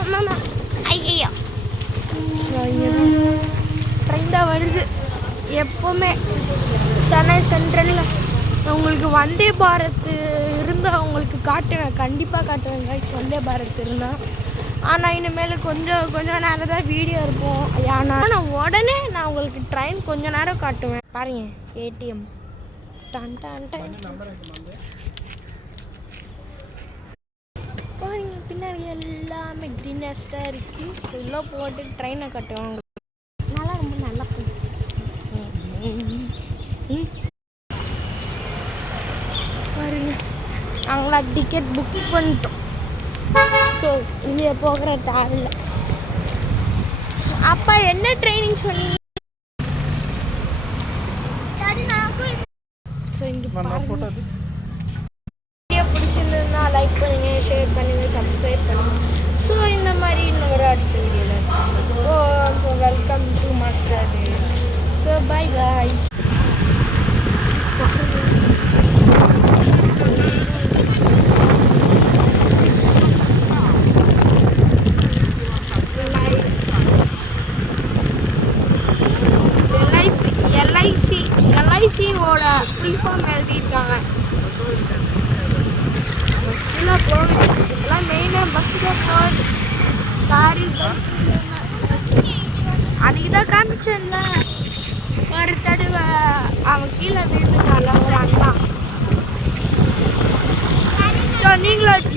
ஆமாம்மா ஐயோ ட்ரெயின் தான் வருது எப்போவுமே சென்னை சென்ட்ரலில். உங்களுக்கு வந்தே பாரத் இருந்தால் உங்களுக்கு காட்டுவேன், கண்டிப்பாக காட்டுவேன் கைஸ் வந்தே பாரத் இருந்தால். ஆனால் இனிமேல் கொஞ்சம் நேரம் தான் வீடியோ இருக்கும். ஏன்னா நான் உடனே உங்களுக்கு ட்ரெயின் கொஞ்சம் நேரம் காட்டுவேன். பாருங்க ஏடிஎம் டன் டன் டன் பாருங்க பின்னாடி எல்லாமே க்ரீனஸ்டாக இருக்கு. உள்ளே போட்டு ட்ரெயினை காட்டுவாங்க. நல்லா ரொம்ப நல்லா பாருங்க நாங்களாம் டிக்கெட் புக் பண்ணிட்டோம். ஸோ இங்கே போகிற தேவையில்லை. அப்பா என்ன ட்ரைனிங் சொன்னீங்க? ஸோ இங்கே வீடியோ பிடிச்சிருந்ததுன்னா லைக் பண்ணுங்கள், ஷேர் பண்ணுங்கள், சப்ஸ்கிரைப் பண்ணுங்கள். ஸோ இந்த மாதிரி இன்னொரு அடுத்த வீடியோவில் so welcome to master. So bye guys. எல்ஐசியோட ஃபுல் ஃபார்ம் எழுதியிருக்காங்க. பஸ்ஸில் போகுது, இதெல்லாம் மெயினாக பஸ்ஸில் போகுது. காரி அன்றைக்கி தான் காமிச்சேன்ல ஒரு தடவை அவன் கீழே விழுந்துட்டான்ல ஒரு அண்ணா. ஸோ நீங்களும்